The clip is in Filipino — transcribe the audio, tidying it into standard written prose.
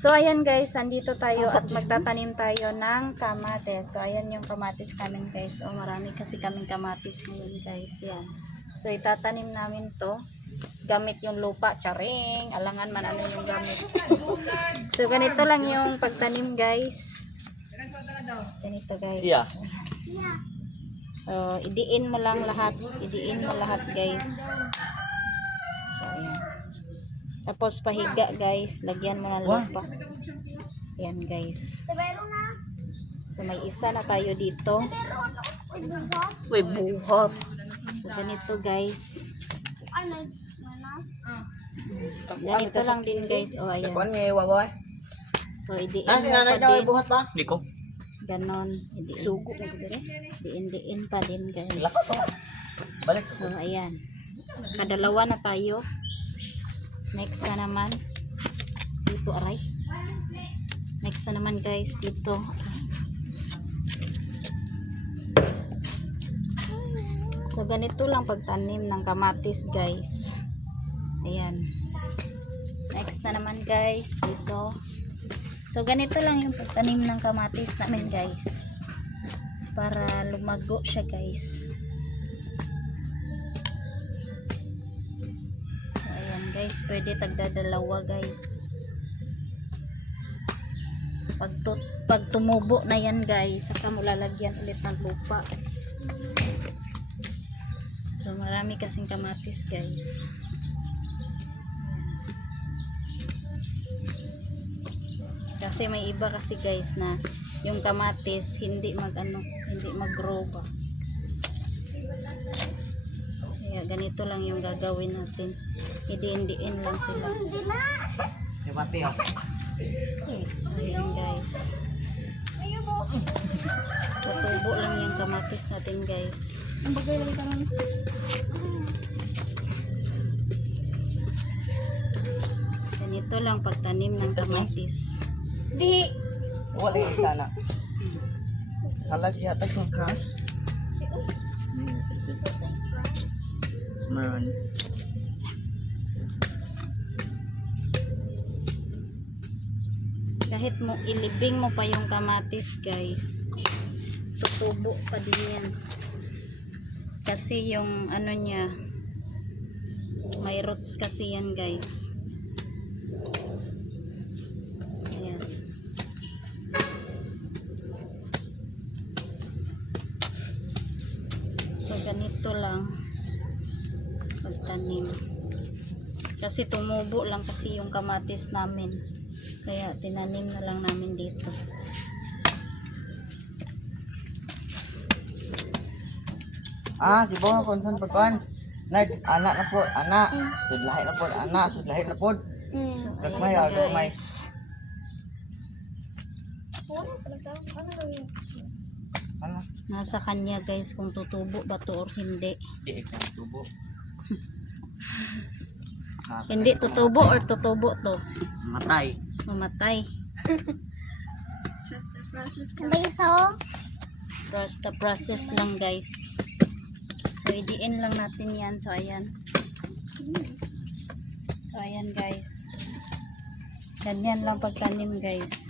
So ayan guys, nandito tayo at magtatanim tayo ng kamatis. So ayan yung kamatis namin guys. O marami kasi kaming kamatis ngayon guys. Yan. So itatanim namin to. Gamit yung lupa, charing. Alangan man ano yung gamit. So ganito lang yung pagtanim guys. Ganito guys. So idiin mo lang lahat. Idiin mo lahat guys. So ayan. Tapos pahiga guys, lagyan mo ng lupa. Yan guys. So may isa na tayo dito. Uy, buhot. So ganito guys. Ganito lang din guys. O ayan. So idiin mo pa din. Ganon. Sugo na dire. Diin pa din guys. So ayan. Kadalawa na tayo. Next na naman dito aray. Next na naman guys dito. So ganito lang pagtanim ng kamatis guys. Ayan. Next na naman guys dito. So ganito lang yung pagtanim ng kamatis namin guys. Para lumago siya guys. Guys, pwede tagdadalawa guys. Pag tumubo na yan guys, saka mo lalagyan ulit ng lupa. So marami kasing kamatis guys. Kasi may iba kasi guys na yung kamatis hindi mag-grow ba. Kaya ganito lang yung gagawin natin. Idiin lang sila. Ayan guys. Tutubo lang yung kamatis natin guys. Ganito lang pagtanim ng kamatis. Di. Wala yung sana. Salag yata yung crush. Man. Kahit mo ilibing mo pa yung kamatis guys, tutubo pa din yan. Kasi yung ano niya, may roots kasi yan guys. Ayan. So ganito lang pagtanim. Kasi tumubo lang kasi yung kamatis namin. Kaya tinanim na lang namin dito. Si Bong kung saan pagkuhan. Anak na po, anak. Sudlahin na po, anak. Sudlahin na po. Gagmay, gagmay. Nasa kanya guys kung tutubo ba to or hindi. Hindi, tutubo. Hindi tutubo or tutubo to? Matay. Mamatay. Trust the process lang guys. So idiin lang natin yan. So ayan. So ayan guys. Ganyan lang pagtanim guys.